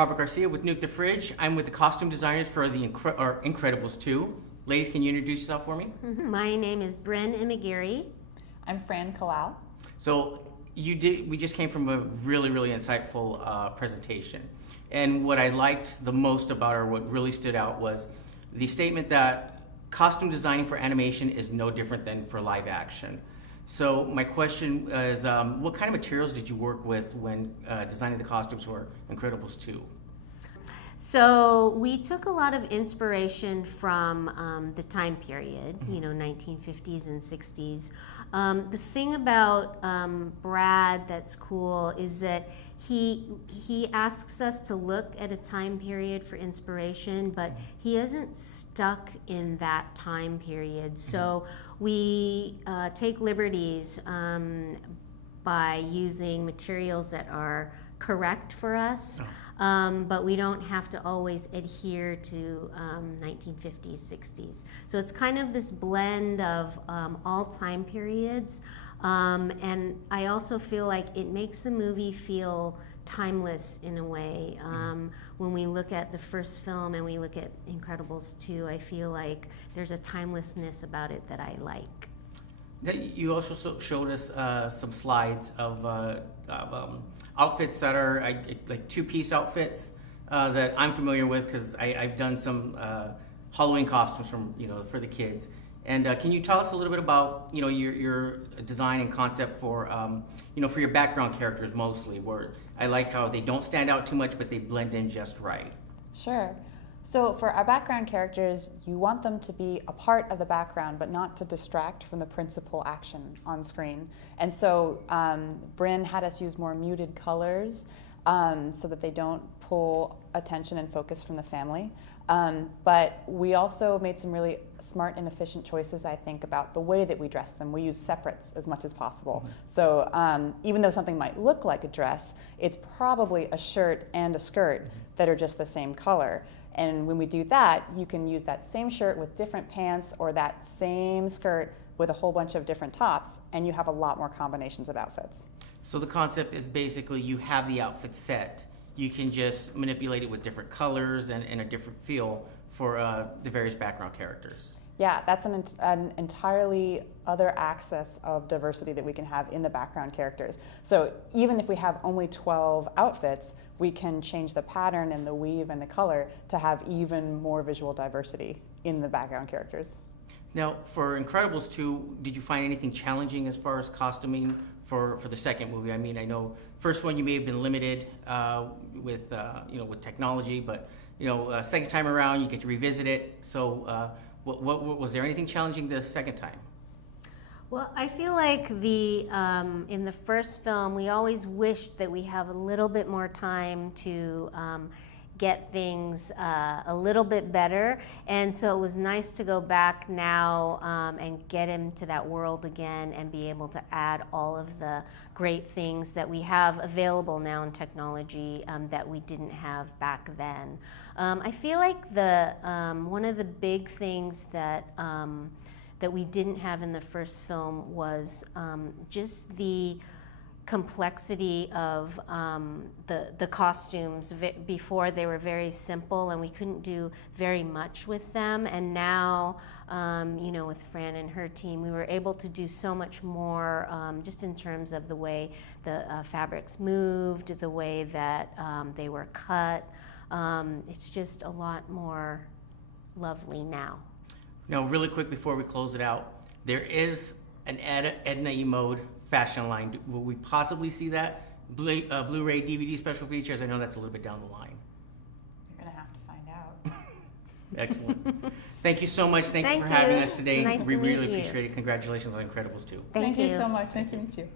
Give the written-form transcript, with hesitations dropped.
Robert Garcia with Nuke the Fridge. I'm with the costume designers for the Incredibles 2. Ladies, can you introduce yourself for me? My name is Bryn Imagire. I'm Fran Kalau. So we just came from a really, really insightful presentation. And what I liked the most about her, what really stood out, was the statement that costume designing for animation is no different than for live action. So my question is, what kind of materials did you work with when designing the costumes for Incredibles 2? So we took a lot of inspiration from the time period, 1950s and 60s. The thing about Brad that's cool is that he asks us to look at a time period for inspiration, but he isn't stuck in that time period. So we take liberties by using materials that are correct for us. But we don't have to always adhere to 1950s, 60s. So it's kind of this blend of all time periods. And I also feel like it makes the movie feel timeless in a way. When we look at the first film and we look at Incredibles 2, I feel like there's a timelessness about it that I like. You also showed us some slides of outfits that are like two-piece outfits that I'm familiar with because I've done some Halloween costumes for the kids. And can you tell us a little bit about your design and concept for for your background characters mostly, where I like how they don't stand out too much but they blend in just right. Sure. So for our background characters, you want them to be a part of the background, but not to distract from the principal action on screen. And so Bryn had us use more muted colors so that they don't pull attention and focus from the family. But we also made some really smart and efficient choices, I think, about the way that we dress them. We use separates as much as possible. So even though something might look like a dress, it's probably a shirt and a skirt that are just the same color. And when we do that, you can use that same shirt with different pants or that same skirt with a whole bunch of different tops, and you have a lot more combinations of outfits. So the concept is basically you have the outfit set. You can just manipulate it with different colors and a different feel for the various background characters. Yeah, that's an entirely other access of diversity that we can have in the background characters. So even if we have only 12 outfits, we can change the pattern and the weave and the color to have even more visual diversity in the background characters. Now, for Incredibles 2, did you find anything challenging as far as costuming for the second movie? I mean, I know first one you may have been limited with technology, but second time around you get to revisit it. So what was there anything challenging the second time? Well, I feel like in the first film, we always wished that we have a little bit more time to get things a little bit better. And so it was nice to go back now and get into that world again and be able to add all of the great things that we have available now in technology that we didn't have back then. I feel like one of the big things that we didn't have in the first film was just the complexity of the costumes. Before they were very simple and we couldn't do very much with them, and now with Fran and her team we were able to do so much more just in terms of the way the fabrics moved, the way that they were cut. It's just a lot more lovely now. Now, really quick before we close it out, there is an Edna E mode fashion line. Will we possibly see that? Blu-ray, DVD special features? I know that's a little bit down the line. You're going to have to find out. Excellent. Thank you so much. Thank you for having us today. Nice we to meet really you. appreciate it. Congratulations on Incredibles 2. Thank you so much. Nice to meet you.